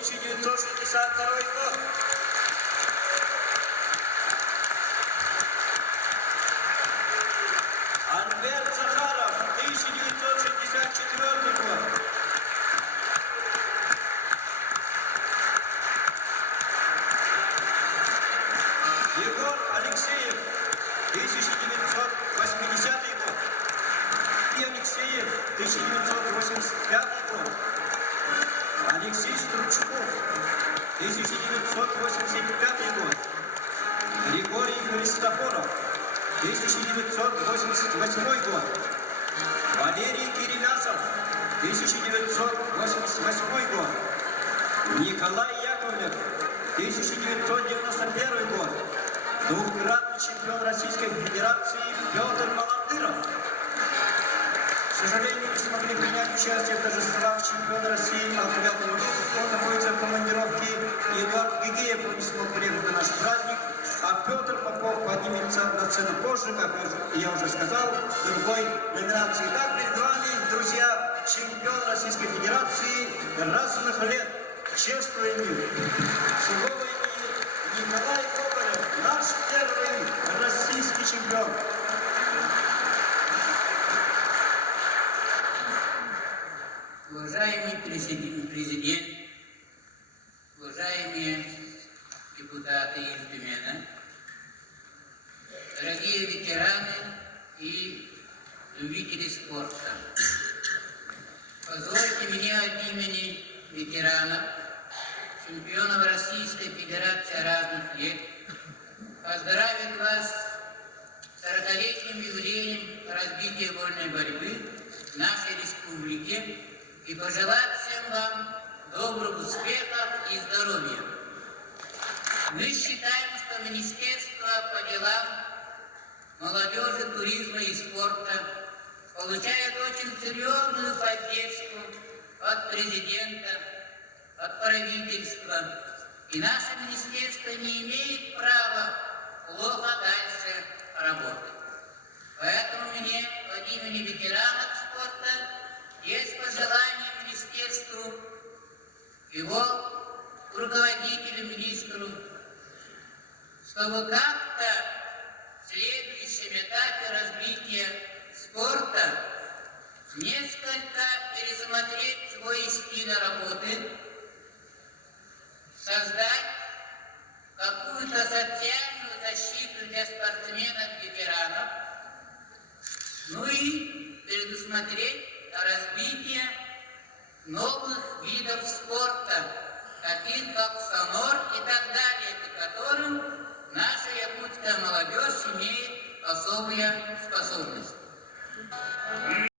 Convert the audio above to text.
1962 год. Альберт Захаров, 1964 год. Егор Алексеев, 1980 год. И Алексеев, 1985 год. Алексей Стручков, 1985 год. Григорий Христофоров, 1988 год. Валерий Кириласов, 1988 год. Николай Яковлев, 1991 год. Двукратный чемпион Российской Федерации Петр Молотыров. К сожалению, не смогли принять участие в торжествах чемпиона России Алховят Лунов. Он находится в командировке. Эдуард Гигеев не смог приехать на наш праздник. А Петр Попов поднимется на сцену позже, как я уже сказал, в другой номинации. Так, перед вами, друзья, чемпион Российской Федерации разных лет. Чествуем суровый Николай Коболев, наш первый российский чемпион. Уважаемый президент, уважаемые депутаты из Тюмена, дорогие ветераны и любители спорта, позвольте мне от имени ветеранов, чемпионов Российской Федерации разных лет, поздравить вас с 40-летним юбилеем развития вольной борьбы в нашей республике и пожелать всем вам добрых успехов и здоровья. Мы считаем, что Министерство по делам молодежи, туризма и спорта получает очень серьезную поддержку от президента, от правительства, и наше министерство не имеет права плохо дальше работать. Поэтому мне от имени ветеранов спорта есть пожелание министерству, его руководителю, министру, чтобы как-то в следующем этапе развития спорта несколько пересмотреть свой стиль работы, создать какую-то социальную защиту для спортсменов-ветеранов, ну и предусмотреть развитие новых видов спорта, таких как сонор и так далее, к которым наша якутская молодежь имеет особые способности.